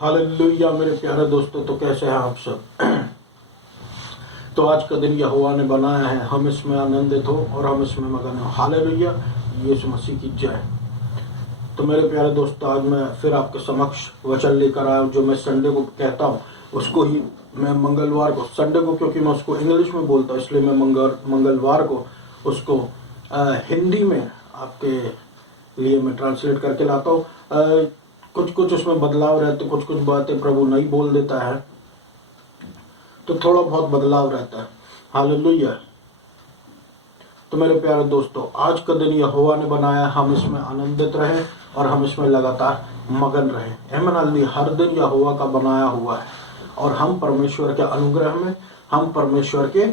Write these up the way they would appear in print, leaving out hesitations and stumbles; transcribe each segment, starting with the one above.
Hallelujah मेरे प्यारे दोस्तों, तो कैसे हैं आप सब। तो आज का दिन यहोवा ने बनाया है, हम इसमें आनंदित हो और हम इसमें मगन हो। हालेलुया, यीशु मसीह की जय। तो मेरे प्यारे दोस्तों, आज मैं फिर आपके समक्ष वचन लेकर आया हूँ, जो मैं संडे को कहता हूँ उसको ही मैं मंगलवार को, संडे को क्योंकि मैं उसको इंग्लिश में बोलता हूँ इसलिए मैं मंगलवार को उसको हिंदी में आपके लिए मैं ट्रांसलेट करके लाता हूँ। कुछ कुछ उसमें बदलाव रहते, कुछ कुछ बातें प्रभु नहीं बोल देता है, तो थोड़ा बहुत बदलाव रहता है। हालेलुया। तो मेरे प्यारे दोस्तों, आज का दिन यहोवा ने बनाया, हम इसमें आनंदित रहें और हम इसमें लगातार मगन रहें। एमन, हर दिन यहोवा का बनाया हुआ है और हम परमेश्वर के अनुग्रह में, हम परमेश्वर के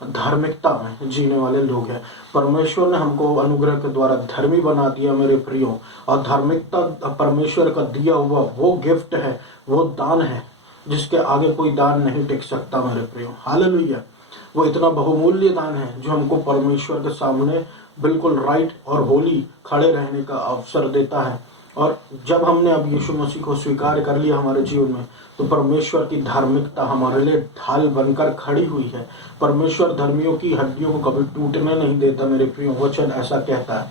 धार्मिकता में जीने वाले लोग हैं। परमेश्वर ने हमको अनुग्रह के द्वारा धर्मी बना दिया मेरे प्रियो, और धार्मिकता परमेश्वर का दिया हुआ वो गिफ्ट है, वो दान है जिसके आगे कोई दान नहीं टिक सकता मेरे प्रियो। हालेलुया। वो इतना बहुमूल्य दान है जो हमको परमेश्वर के सामने बिल्कुल राइट और होली खड़े रहने का अवसर देता है। और जब हमने अब यीशु मसीह को स्वीकार कर लिया हमारे जीवन में, तो परमेश्वर की धार्मिकता हमारे लिए ढाल बनकर खड़ी हुई है। परमेश्वर धर्मियों की हड्डियों को कभी टूटने नहीं देता मेरे प्रियो, वचन ऐसा कहता है।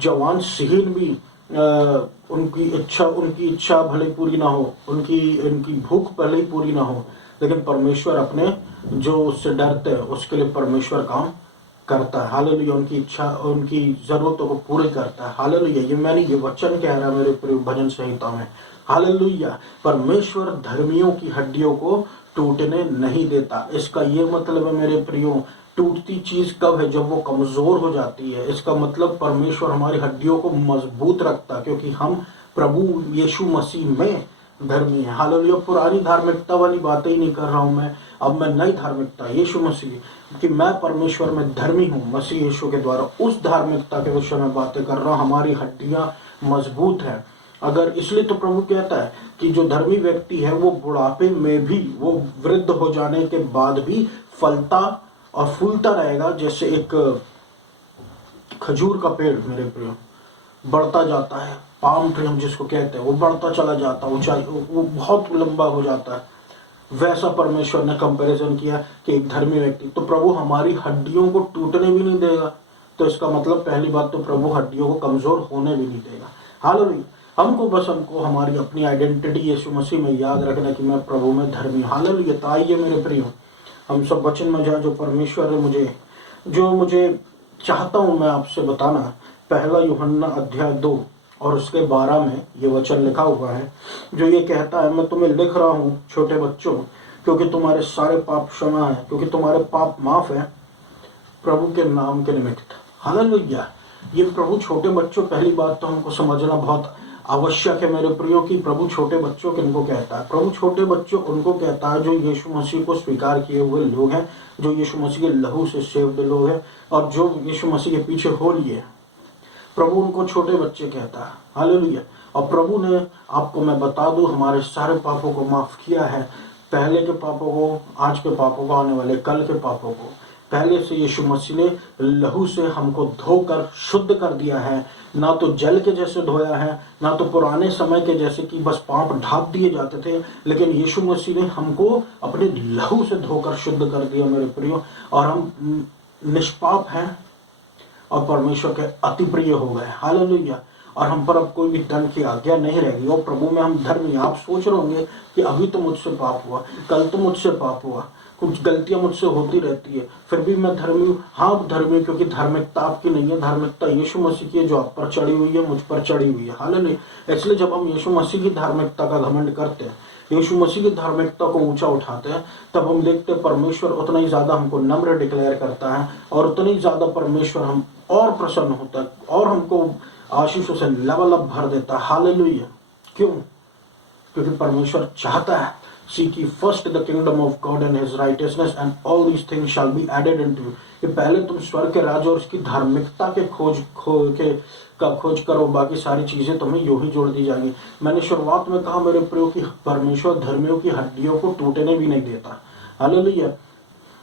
जवान सिहीन भी उनकी इच्छा भले पूरी ना हो, उनकी भूख भले ही पूरी ना हो, लेकिन परमेश्वर अपने जो उससे डरते हैं उसके लिए परमेश्वर काम करता है। हालेलुया। उनकी इच्छा, उनकी जरूरतों को पूरी करता है। हालेलुया। ये वचन कह रहा है मेरे प्रिय भजन संहिता में। हालेलुया। परमेश्वर धर्मियों की हड्डियों को टूटने नहीं देता। इसका ये मतलब है मेरे प्रियो, टूटती चीज कब है? जब वो कमजोर हो जाती है। इसका मतलब परमेश्वर हमारी हड्डियों को मजबूत रखता, क्योंकि हम प्रभु यीशु मसीह में धर्मी है। हालेलुया। पुरानी धार्मिकता वाली बातें ही नहीं कर रहा हूं मैं, अब मैं नई धार्मिकता यीशु मसीह, कि मैं परमेश्वर में धर्मी हूं मसीह यीशु के द्वारा, उस धार्मिकता के विषय में बातें कर रहा हूं। हमारी हड्डियां मजबूत हैं। अगर इसलिए तो प्रभु कहता है कि जो धर्मी व्यक्ति है वो बुढ़ापे में भी, वो वृद्ध हो जाने के बाद भी फलता और फूलता रहेगा, जैसे एक खजूर का पेड़ मेरे प्रियो बढ़ता जाता है। पाम ट्री हम जिसको कहते हैं, वो बढ़ता चला जाता है, ऊंचाई वो बहुत लंबा हो जाता है। वैसा परमेश्वर ने कंपैरिजन किया कि एक धर्मी व्यक्ति, तो प्रभु हमारी हड्डियों को टूटने भी नहीं देगा। तो इसका मतलब पहली बात तो प्रभु हड्डियों को कमजोर होने भी नहीं देगा। हालेलुया। हमको हमारी अपनी आइडेंटिटी यीशु मसीह में याद रखना कि मैं प्रभु में धर्मी। हालेलुया। तो आइए मेरे प्रियो, हम सब वचन में जाए जो परमेश्वर ने मुझे चाहता हूं मैं आपसे बताना। पहला यूहन्ना अध्याय 2 और उसके 12 में ये वचन लिखा हुआ है, जो ये कहता है, मैं तुम्हें लिख रहा हूँ छोटे बच्चों, क्योंकि तुम्हारे सारे पाप क्षमा है, क्योंकि तुम्हारे पाप माफ है प्रभु के नाम के निमित्त। हालेलुया। ये प्रभु छोटे बच्चों, पहली बात तो हमको समझना बहुत आवश्यक है मेरे प्रियो कि प्रभु छोटे बच्चों किनको कहता है। प्रभु छोटे बच्चों उनको कहता है जो यीशु मसीह को स्वीकार किए हुए लोग हैं, जो यीशु मसीह के लहू से सेव्ड लोग हैं और जो यीशु मसीह के पीछे हो लिए। प्रभु उनको छोटे बच्चे कहता है। हालेलुया। और प्रभु ने, आपको मैं बता दूं, हमारे सारे पापों को माफ किया है, पहले के पापों को, आज के पापों को, आने वाले कल के पापों को। पहले से यीशु मसीह ने लहू से हमको धोकर शुद्ध कर दिया है। ना तो जल के जैसे धोया है, ना तो पुराने समय के जैसे कि बस पाप ढाप दिए जाते थे, लेकिन यीशु मसीह ने हमको अपने लहू से धोकर शुद्ध कर दिया मेरे प्रियो, और हम निष्पाप हैं और परमेश्वर के अति प्रिय हो गए। हालेलुया। और हम पर अब कोई भी दंड की आज्ञा नहीं रहेगी, और प्रभु में हम धर्मी। आप सोच रहे होंगे कि अभी तो मुझसे पाप हुआ, कल तो मुझसे पाप हुआ, कुछ गलतियां मुझसे होती रहती है, फिर भी मैं धर्मी हूँ। हाँ धर्मी, क्योंकि धार्मिकता आपकी नहीं है, धार्मिकता यीशु मसीह की है, जो आप पर चढ़ी हुई है, मुझ पर चढ़ी हुई है। हालेलुया। इसलिए जब हम यीशु मसीह की धार्मिकता का घमंड करते हैं, यीशु मसीह की धार्मिकता को ऊंचा उठाते हैं, तब हम देखते हैं परमेश्वर उतना ही ज्यादा हमको नम्र डिक्लेयर करता है, और उतनी ज्यादा परमेश्वर हम और प्रसन्न होता है और हमको आशीषों से लबालब भर देता है। हालेलुया। क्यों? क्योंकि परमेश्वर चाहता है, seek ye first the kingdom of God and his righteousness and all these things shall be added unto you। कि पहले तुम स्वर्ग के राज्य और उसकी धार्मिकता के खोज करो, बाकी सारी चीजें तुम्हें यूं ही जोड़ दी जाएंगी। मैंने शुरुआत में कहा मेरे प्रियो कि परमेश्वर धर्मियों की हड्डियों को टूटने भी नहीं देता। हालेलुया।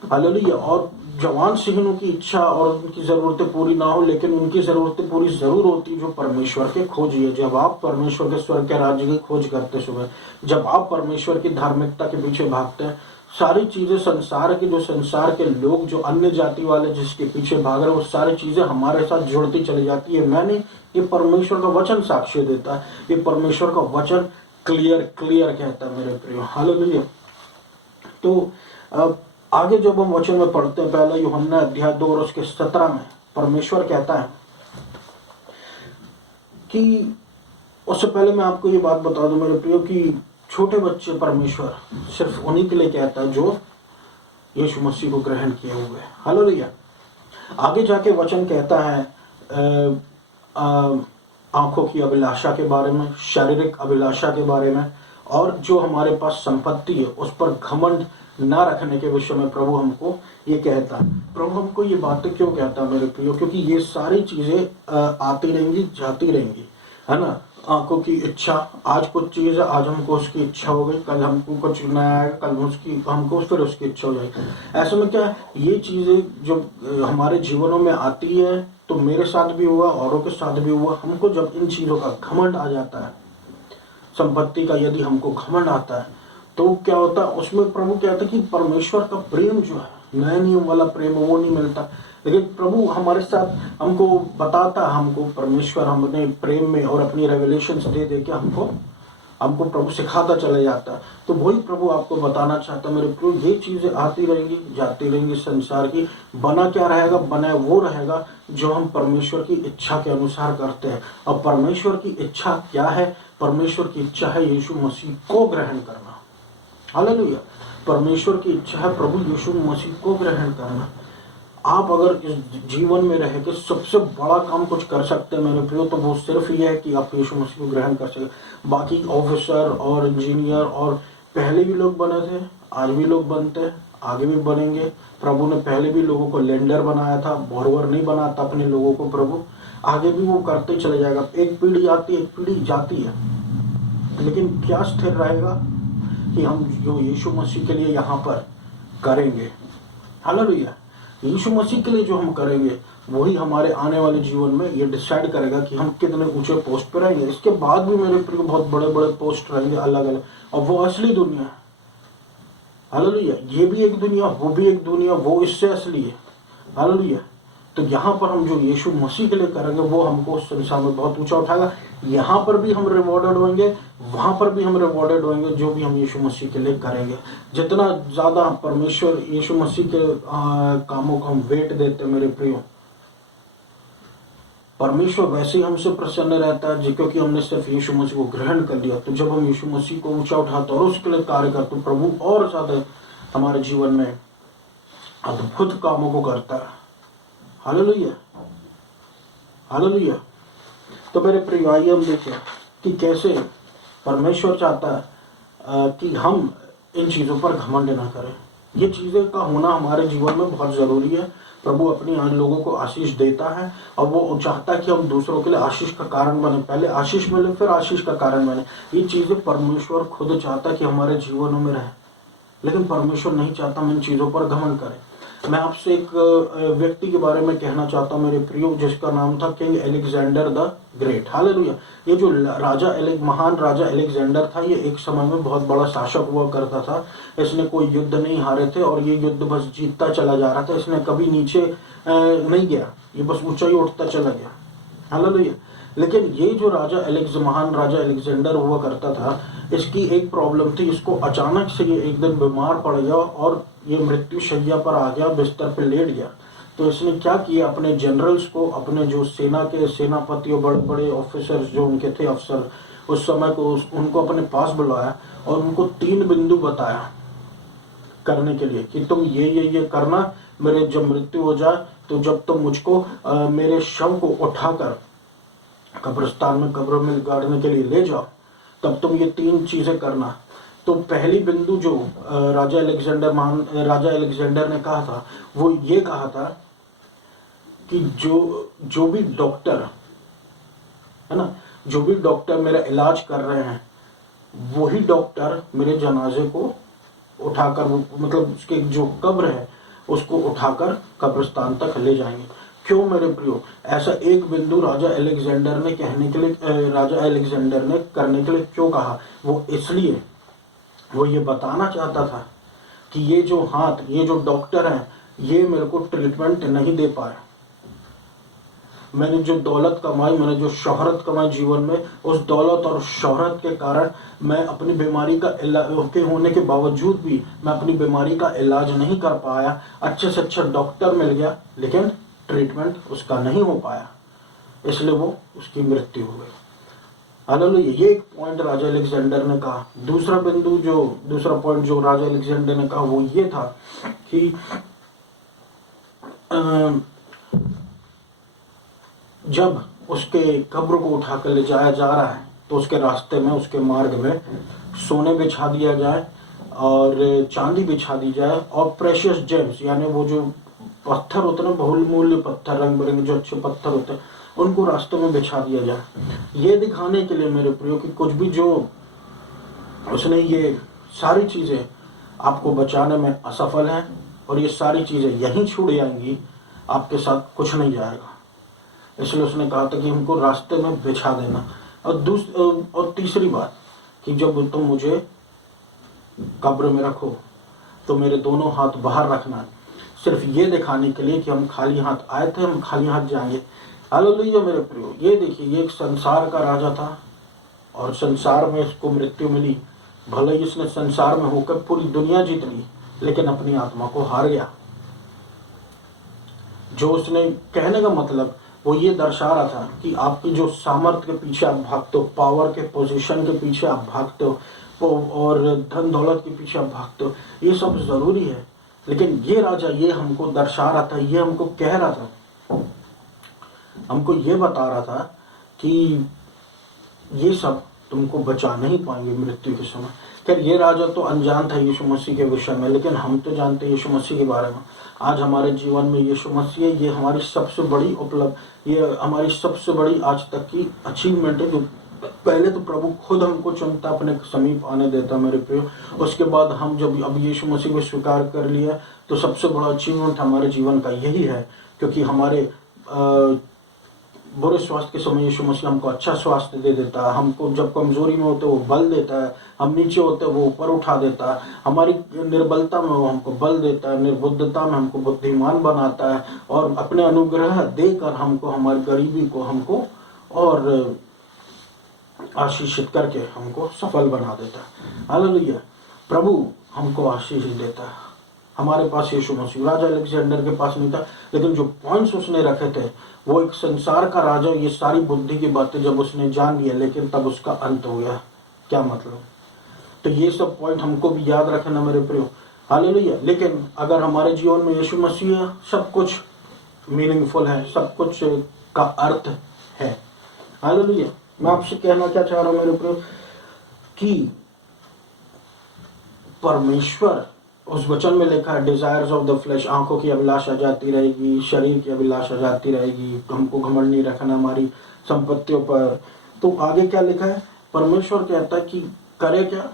हालेलुया। और जवान सिंहों की इच्छा और उनकी ज़रूरतें पूरी ना हो, लेकिन उनकी ज़रूरतें पूरी ज़रूर होती जो परमेश्वर के खोजी है। जब आप परमेश्वर के स्वर्ग के राज्य की खोज करते सुबह, जब आप परमेश्वर की धार्मिकता के पीछे भागते हैं, सारी चीज़ें संसार के, जो संसार के लोग, जो अन्य जाति वाले जिसके पीछे भाग रहे हैं, वो सारी चीज़ें हमारे साथ जुड़ती चली जाती है। मैंने ये परमेश्वर का वचन साक्ष्य देता है, ये परमेश्वर का वचन क्लियर क्लियर कहता है मेरे प्रियो। हालेलुया। तो अब आगे जब हम वचन में पढ़ते हैं, पहला यूहन्ना अध्याय 2 और उसके 17 में परमेश्वर कहता है कि, उससे पहले मैं आपको ये बात बता दूं मेरे प्रियो कि छोटे बच्चे परमेश्वर सिर्फ उन्हीं के लिए कहता है जो यीशु मसीह को ग्रहण किए हुए। हालेलुया। आगे जाके वचन कहता है आंखों की अभिलाषा के बारे में, शारीरिक अभिलाषा के बारे में, और जो हमारे पास संपत्ति है उस पर घमंड ना रखने के विषय में प्रभु हमको ये कहता है। प्रभु हमको ये बातें क्यों कहता है मेरे प्रियो? क्योंकि ये सारी चीजें आती रहेंगी, जाती रहेंगी, है ना। आंखों की इच्छा, आज कुछ चीज है, आज हमको उसकी इच्छा हो गई, कल हमको कुछ नया आएगा, कल उसकी हमको फिर उसकी इच्छा हो जाएगी। ऐसे में क्या है, ये चीजें जो हमारे जीवनों में आती है, तो मेरे साथ भी हुआ, औरों के साथ भी हुआ। हमको जब इन चीजों का घमंड आ जाता है, संपत्ति का यदि हमको घमंड आता है, तो क्या होता है, उसमें प्रभु कहता है कि परमेश्वर का प्रेम जो है, नए नियम वाला प्रेम, वो नहीं मिलता। लेकिन प्रभु हमारे साथ हमको बताता, हमको परमेश्वर हमने प्रेम में और अपनी रेवलेशंस दे दे के हमको प्रभु सिखाता चला जाता है। तो वही प्रभु आपको बताना चाहता है मेरे प्रभु, ये चीजें आती रहेंगी, जाती रहेंगी संसार की। बना क्या रहेगा? बना वो रहेगा जो हम परमेश्वर की इच्छा के अनुसार करते हैं। और परमेश्वर की इच्छा क्या है? परमेश्वर की इच्छा है यीशु मसीह को ग्रहण करना। हालेलुया। परमेश्वर की इच्छा है प्रभु यीशु मसीह को ग्रहण करना। आप अगर इस जीवन में रह के सबसे बड़ा काम कुछ कर सकते हैं मेरे प्रियो, तो वो सिर्फ ये है कि आप यीशु मसीह को ग्रहण कर सके। बाकी ऑफिसर और इंजीनियर और पहले भी लोग बने थे, आज भी लोग बनते हैं, आगे भी बनेंगे। प्रभु ने पहले भी लोगों को लेंडर बनाया था, बोरवर नहीं बनाता अपने लोगों को। प्रभु आगे भी वो करते चले जाएगा। एक पीढ़ी आती है, एक पीढ़ी जाती है, लेकिन क्या स्थिर रहेगा कि हम जो यीशु मसीह के लिए यहाँ पर करेंगे। हालेलुया। यीशु मसीह के लिए जो हम करेंगे, वही हमारे आने वाले जीवन में ये डिसाइड करेगा कि हम कितने ऊंचे पोस्ट पर रहेंगे। इसके बाद भी मेरे प्रिय बहुत बड़े बड़े पोस्ट रहेंगे अलग अलग, और वो असली दुनिया है। हालेलुया। ये भी एक दुनिया, वो भी एक दुनिया, वो इससे असली है। हालेलुया। तो यहाँ पर हम जो यीशु मसीह के लिए करेंगे, वो हमको उस संसार में बहुत ऊंचा उठाएगा। यहाँ पर भी हम रिवॉर्डेड होंगे, वहां पर भी हम रिवॉर्डेड होंगे, जो भी हम यीशु मसीह के लिए करेंगे। जितना ज्यादा परमेश्वर यीशु मसीह के कामों को हम वेट देते हैं मेरे प्रियो, परमेश्वर वैसे ही हमसे प्रसन्न रहता है, क्योंकि हमने सिर्फ यीशु मसीह को ग्रहण कर लिया। तो जब हम यीशु मसीह को ऊंचा उठाते और उसके लिए कार्य करते, प्रभु और ज्यादा हमारे जीवन में अद्भुत कामों को करता है। हालेलुया। हालेलुया। तो मेरे प्रिय, आइए हम देखें कि कैसे परमेश्वर चाहता है कि हम इन चीज़ों पर घमंड ना करें। ये चीज़ें का होना हमारे जीवन में बहुत ज़रूरी है। प्रभु अपनी आज लोगों को आशीष देता है, और वो चाहता है कि हम दूसरों के लिए आशीष का कारण बने। पहले आशीष मिले, फिर आशीष का कारण बने। ये चीज़ें परमेश्वर खुद चाहता है कि हमारे जीवनों में रहे, लेकिन परमेश्वर नहीं चाहता हम इन चीज़ों पर घमंड करें। मैं आपसे एक व्यक्ति के बारे में कहना चाहता हूँ मेरे प्रियो, जिसका नाम था king Alexander the great. Hallelujah. ये जो महान राजा अलेक्जेंडर था, ये एक समय में बहुत बड़ा शासक हुआ करता था। इसने कोई युद्ध नहीं हारे थे, और ये युद्ध बस जीतता चला जा रहा था। इसने कभी नीचे नहीं गया, ये बस ऊंचा ही उठता चला गया। हालेलुया। लेकिन ये जो महान राजा अलेक्जेंडर हुआ करता था, इसकी एक प्रॉब्लम थी। इसको अचानक से ये एक दिन बीमार पड़ गया, और ये मृत्यु शैया पर आ गया, बिस्तर पे लेट गया। तो इसने क्या किया, अपने जनरल्स को, अपने जो सेना के सेनापति और बड़े बड़े ऑफिसर्स जो उनके थे, अफसर उस समय को, उनको अपने पास बुलाया और उनको 3 बिंदु बताया करने के लिए कि तुम ये करना। मेरे जब मृत्यु हो जाए, तो जब तुम मुझको मेरे शव को उठाकर कब्रिस्तान में, कब्र में गाड़ने के लिए ले जाओ, तब तुम ये 3 चीजें करना। तो पहली बिंदु जो राजा अलेक्जेंडर ने कहा था, वो ये कहा था कि जो भी डॉक्टर है ना, जो भी डॉक्टर मेरा इलाज कर रहे हैं, वही डॉक्टर मेरे जनाजे को उठाकर, मतलब उसके जो कब्र है उसको उठाकर कब्रिस्तान तक ले जाएंगे। क्यों मेरे प्रियो? ऐसा एक बिंदु राजा अलेक्जेंडर ने कहने के लिए राजा अलेक्जेंडर ने करने के लिए क्यों कहा? वो इसलिए, वो ये बताना चाहता था कि ये जो हाथ, ये जो डॉक्टर हैं, ये मेरे को ट्रीटमेंट नहीं दे पाए। मैंने जो दौलत कमाई, मैंने जो शोहरत कमाई जीवन में, उस दौलत और शोहरत के कारण मैं अपनी बीमारी का इलाज के होने के बावजूद भी मैं अपनी बीमारी का इलाज नहीं कर पाया। अच्छे से अच्छा डॉक्टर मिल गया लेकिन ट्रीटमेंट उसका नहीं हो पाया, इसलिए वो उसकी मृत्यु हो गई। हालेलुया। ये एक पॉइंट राजा अलेक्जेंडर ने कहा। दूसरा पॉइंट जो राजा अलेक्जेंडर ने कहा वो ये था कि जब उसके कब्र को उठाकर ले जाया जा रहा है तो उसके रास्ते में, उसके मार्ग में सोने बिछा दिया जाए और चांदी बिछा दी जाए और प्रेशियस जेम्स, यानी वो जो पत्थर होते हैं ना, बहुमूल्य पत्थर, रंग बिरंगे जो अच्छे पत्थर होते हैं, उनको रास्तों में बिछा दिया जाए। ये दिखाने के लिए मेरे प्रियो कि कुछ भी जो उसने ये सारी चीज़ें आपको बचाने में असफल हैं और ये सारी चीज़ें यहीं छूट जाएंगी, आपके साथ कुछ नहीं जाएगा। इसलिए उसने कहा था कि हमको रास्ते में बिछा देना। और तीसरी बात कि जब तुम मुझे कब्र में रखो तो मेरे दोनों हाथ बाहर रखना, सिर्फ ये दिखाने के लिए कि हम खाली हाथ आए थे, हम खाली हाथ जाएंगे। हालेलुया मेरे प्रियो। ये देखिए, ये एक संसार का राजा था और संसार में इसको मृत्यु मिली। भले ही इसने संसार में होकर पूरी दुनिया जीत ली लेकिन अपनी आत्मा को हार गया। जो उसने कहने का मतलब वो ये दर्शा रहा था कि आपकी जो सामर्थ्य के पीछे आप भागते हो, पावर के पोजीशन के पीछे आप भागते हो और धन दौलत के पीछे आप भागते हो, ये सब जरूरी है, लेकिन ये राजा ये हमको दर्शा रहा था, ये हमको कह रहा था, हमको ये बता रहा था कि ये सब तुमको बचा नहीं पाएंगे मृत्यु के समय। खैर ये राजा तो अनजान था यीशु मसीह के विषय में, लेकिन हम तो जानते हैं यीशु मसीह के बारे में। आज हमारे जीवन में यीशु मसीह, ये हमारी सबसे बड़ी उपलब्धि, ये हमारी सबसे बड़ी आज तक की अचीवमेंट है। जो पहले तो प्रभु खुद हमको चुनता, अपने समीप आने देता मेरे प्रियो। उसके बाद हम जब अब यीशु मसीह को स्वीकार कर लिया तो सबसे बड़ा अचीवमेंट हमारे जीवन का यही है, क्योंकि हमारे बुरे स्वास्थ्य के समय यीशु मसीह हमको अच्छा स्वास्थ्य दे देता है। हमको जब कमजोरी में होते वो बल देता है, हम नीचे होते वो ऊपर उठा देता है। हमारी निर्बलता में वो हमको बल देता है, निर्बुद्धता में हमको बुद्धिमान बनाता है और अपने अनुग्रह देकर हमको, हमारी गरीबी को हमको और आशीषित करके हमको सफल बना देता है। हालेलुया। प्रभु हमको आशीष देता है। हमारे पास यीशु मसीह, राजा अलेक्जेंडर के पास नहीं था, लेकिन जो पॉइंट्स उसने रखे थे, वो एक संसार का राजा ये सारी बुद्धि की बातें जब उसने जान लिया, लेकिन तब उसका अंत हो गया। क्या मतलब? तो ये सब पॉइंट हमको भी याद रखना मेरे प्रियो। हालेलुया। लेकिन अगर हमारे जीवन में यीशु मसीह, सब कुछ मीनिंगफुल है, सब कुछ का अर्थ है। हालेलुया। मैं आपसे कहना क्या चाह रहा हूं मेरे प्रियो कि परमेश्वर, उस वचन में लिखा है डिजायर्स ऑफ द फ्लैश, आंखों की अभिलाषा जाती रहेगी, शरीर की अभिलाषा जाती रहेगी, हमको घमंड नहीं रखना हमारी संपत्तियों पर। तो आगे क्या लिखा है? परमेश्वर कहता है कि करे क्या?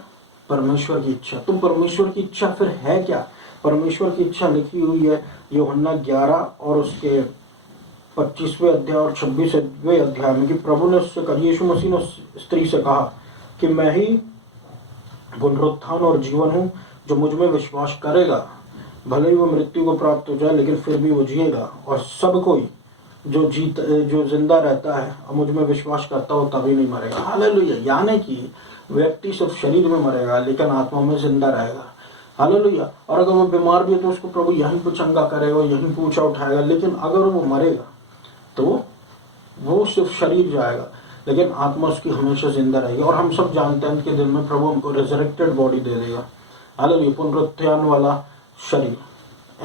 परमेश्वर की इच्छा। तो परमेश्वर की इच्छा फिर है क्या? परमेश्वर की इच्छा लिखी हुई है यूहन्ना 11 और उसके 25वें अध्याय और 26वें अध्याय में कि प्रभु ने उससे कहा, यीशु मसीह ने स्त्री से कहा कि मैं ही पुनरुत्थान और जीवन हूँ, जो मुझ में विश्वास करेगा भले ही वो मृत्यु को प्राप्त हो जाए लेकिन फिर भी वो जिएगा, और सब कोई जो जिंदा रहता है और मुझ में विश्वास करता हो तभी नहीं मरेगा। हालेलुया। यानी कि व्यक्ति सिर्फ शरीर में मरेगा लेकिन आत्मा में जिंदा रहेगा। हालेलुया। और अगर वो बीमार भी है तो उसको प्रभु यहीं पे चंगा करेगा, यहीं पे ऊंचा उठाएगा, लेकिन अगर वो मरेगा तो वो सिर्फ शरीर जाएगा लेकिन आत्मा उसकी हमेशा जिंदा रहेगी। और हम सब जानते हैं कि दिन में प्रभु हमको रिजरेक्टेड बॉडी दे देगा। हालेलुया। पुनरुत्थान वाला शरीर।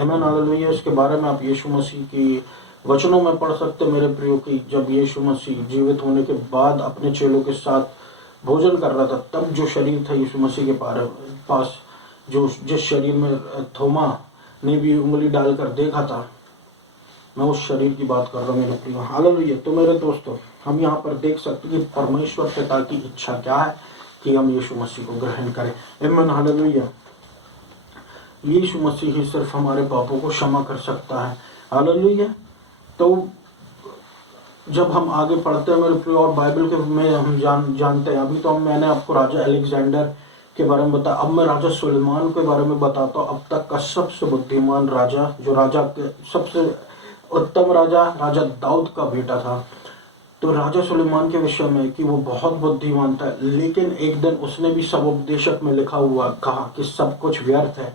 आमीन। हालेलुया। इसके बारे में आप यीशु मसीह की वचनों में पढ़ सकते मेरे प्रियो की जब यीशु मसीह जीवित होने के बाद अपने चेलों के साथ भोजन कर रहा था, तब जो शरीर था यीशु मसीह के पास, जो जिस शरीर में थोमा ने भी उंगली डालकर देखा था, मैं उस शरीर की बात कर रहा हूँ मेरे प्रियो। हालेलुया। तो मेरे दोस्तों, हम यहाँ पर देख सकते हैं कि परमेश्वर पिता की इच्छा क्या है कि हम यीशु मसीह को ग्रहण करें। आमीन। हालेलुया। यीशु मसीह ही सिर्फ हमारे पापों को क्षमा कर सकता है। हालेलुया। तो जब हम आगे पढ़ते हैं मेरे प्रिय, और बाइबल के में हम जानते हैं, अभी तो मैंने आपको राजा अलेक्जेंडर के बारे में बताया, अब मैं राजा सुलेमान के बारे में बताता हूँ। अब तक का सबसे बुद्धिमान राजा, जो राजा के सबसे उत्तम राजा, राजा दाऊद का बेटा था। तो राजा सुलेमान के विषय में कि वो बहुत बुद्धिमान था, लेकिन एक दिन उसने भी सब उपदेशक में लिखा हुआ कहा कि सब कुछ व्यर्थ है।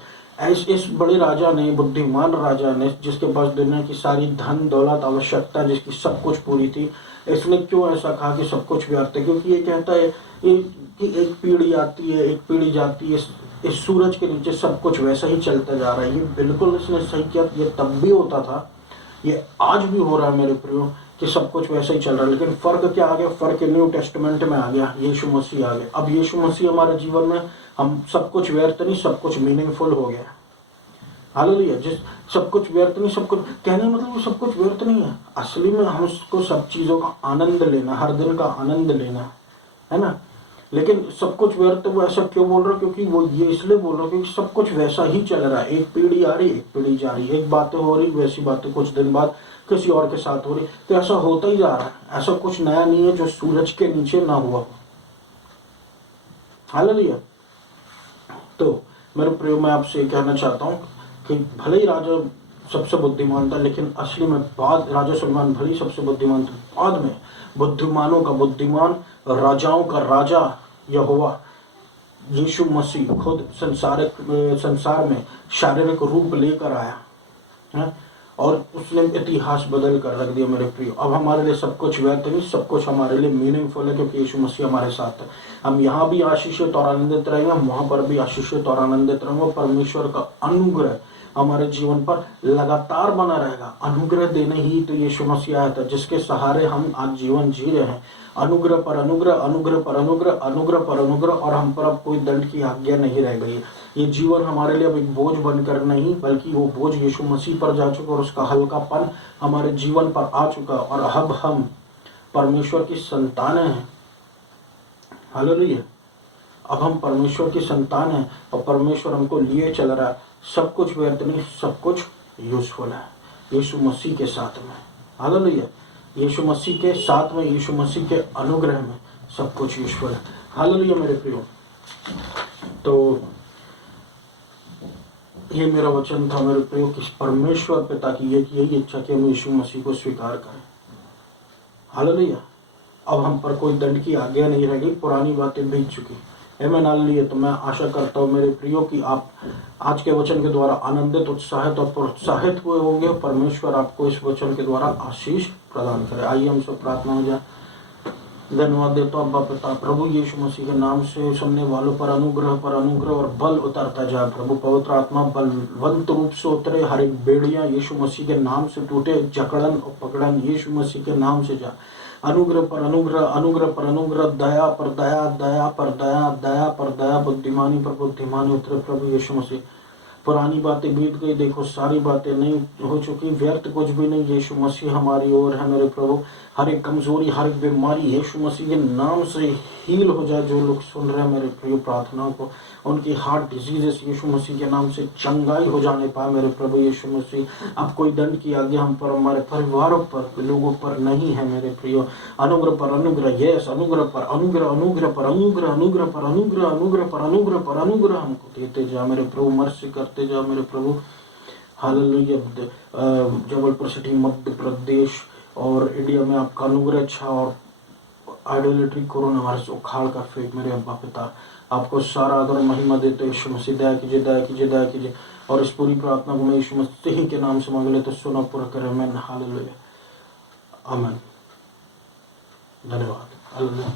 इस बड़े राजा ने, बुद्धिमान राजा ने, जिसके पास दुनिया की सारी धन दौलत आवश्यकता, जिसकी सब कुछ पूरी थी, इसने क्यों ऐसा कहा कि सब कुछ व्यर्थ है? क्योंकि ये कहता है कि एक पीढ़ी आती है, एक पीढ़ी जाती है, इस सूरज के नीचे सब कुछ वैसा ही चलता जा रहा है। ये बिल्कुल इसने सही किया। ये तब भी होता था, ये आज भी हो रहा है मेरे प्रियो, कि सब कुछ वैसा ही चल रहा है। लेकिन फर्क क्या आ गया? फर्क न्यू टेस्टमेंट में आ गया, यीशु मसीह आ गया। अब यीशु मसीह हमारे जीवन में, हम सब कुछ व्यर्थ नहीं, सब कुछ मीनिंगफुल हो गया। हालेलुया। जिस सब कुछ व्यर्थ नहीं, सब कुछ कहने मतलब सब कुछ व्यर्थ नहीं है। असली में हमको सब चीज़ों का आनंद लेना, हर दिन का आनंद लेना है ना। लेकिन सब कुछ व्यर्थ, वो ऐसा क्यों बोल रहा है? क्योंकि वो ये इसलिए बोल रहा है क्योंकि सब कुछ वैसा ही चल रहा है। एक पीढ़ी आ रही, एक पीढ़ी जा रही, एक बातें हो रही, वैसी बातें कुछ दिन बाद किसी और के साथ हो रही। तो ऐसा होता ही जा रहा है। ऐसा कुछ नया नहीं है जो सूरज के नीचे ना हुआ हो। हालेलुया। तो मेरे प्रियो, मैं आपसे कहना चाहता हूँ कि भले ही राजा सबसे बुद्धिमान था, लेकिन असली में बाद राजा सुलेमान भले ही सबसे बुद्धिमान था, बाद में बुद्धिमानों का बुद्धिमान, राजाओं का राजा यहोवा यीशु मसीह खुद संसार में शारीरिक रूप लेकर आया है, और उसने इतिहास बदल कर रख दिया मेरे प्रियो। अब हमारे लिए सब कुछ व्यर्थ नहीं, सब कुछ हमारे लिए मीनिंगफुल है, क्योंकि यीशु मसीह हमारे साथ है। हम यहाँ भी आशीषित और आनंदित रहेंगे, हम वहाँ पर भी आशीषित और आनंदित रहेंगे। परमेश्वर का अनुग्रह हमारे जीवन पर लगातार बना रहेगा। अनुग्रह देने ही तो यीशु मसीह आया था, जिसके सहारे हम आज जीवन जी रहे हैं। अनुग्रह पर अनुग्रह, अनुग्रह पर अनुग्रह, अनुग्रह पर अनुग्रह, और हम पर अब कोई दंड की आज्ञा नहीं रह गई। ये जीवन हमारे लिए अब एक बोझ बनकर नहीं, बल्कि वो बोझ यीशु मसीह पर जा चुका, और उसका हल्कापन हमारे जीवन पर आ चुका, और अब हम परमेश्वर की संतानें हैं। हालेलुया। अब हम परमेश्वर की संतान हैं, और परमेश्वर हमको लिए चल रहा है। सब कुछ व्यर्थ नहीं, सब कुछ यूजफुल है यीशु मसीह के साथ में। हालेलुया। यीशु मसीह के साथ में, यीशु मसीह के अनुग्रह में सब कुछ यूजफुल है। हालेलुया मेरे प्रियो। तो ये मेरा वचन था मेरे प्रियो, कि परमेश्वर पिता की यही इच्छा कि हम यीशु मसीह को स्वीकार करें। हालेलुया। अब हम पर कोई दंड की आज्ञा नहीं रह गई, पुरानी बातें बीत चुकी। आमीन। हालेलुया। तो मैं आशा करता हूँ मेरे प्रियो कि आप आज के वचन के द्वारा आनंदित, उत्साहित और प्रोत्साहित हुए होंगे। परमेश्वर आपको इस वचन के द्वारा आशीष प्रदान करे। आइए हम सब प्रार्थना हो जाए। धन्यवाद देता हूँ अब्बा पिता, प्रभु यीशु मसीह के नाम से सुनने वालों पर अनुग्रह और बल उतरता जाए। प्रभु पवित्र आत्मा बलवंत रूप से उतरे, हर एक बेड़ियां यीशु मसीह के नाम से टूटे, जकड़न और पकड़न यीशु मसीह के नाम से जाए। अनुग्रह पर अनुग्रह, अनुग्रह पर अनुग्रह, दया पर दया, दया पर दया, दया पर दया, बुद्धिमानी पर बुद्धिमानी उतरे। प्रभु यीशु मसीह, पुरानी बातें बीत गई, देखो सारी बातें नहीं हो चुकी, व्यर्थ कुछ भी नहीं। यीशु मसीह हमारी ओर है मेरे प्रभु। हर एक कमजोरी, हर एक बीमारी यीशु मसीह के नाम से हील हो जाए। जो लोग सुन रहे हैं मेरे प्रिय प्रार्थनाओं को, उनकी हार्ट डिजीजेस यीशु मसीह के नाम से चंगाई हो जाने पाए मेरे प्रभु यीशु मसीह। अब कोई दंड की आज्ञा हम पर, हमारे परिवारों पर, लोगों पर नहीं है मेरे प्रियो। अनुग्रह पर अनुग्रह, यस, अनुग्रह पर अनुग्रह, अनुग्रह पर अनुग्रह, अनुग्रह पर अनुग्रह, अनुग्रह पर अनुग्रह पर अनुग्रह हमको देते जा मेरे प्रभु, मर्सी करते जा मेरे प्रभु। हालेलुया। जबलपुर सिटी, मध्य प्रदेश और इंडिया में आपका अनुग्रह अच्छा, और आइडोलेट्री, कोरोना वायरस उखाड़ कर फेंक मेरे अब्बा पिता। आपको सारा आदर और महिमा देते यीशु मसीह। दया कीजिए, दया कीजिए, दया कीजिए। और इस पूरी प्रार्थना को मैं यीशु मसीह के नाम से मांग ले तो सुना पूरा करें। आमीन। हालेलुया। आमीन। धन्यवाद। हालेलुया।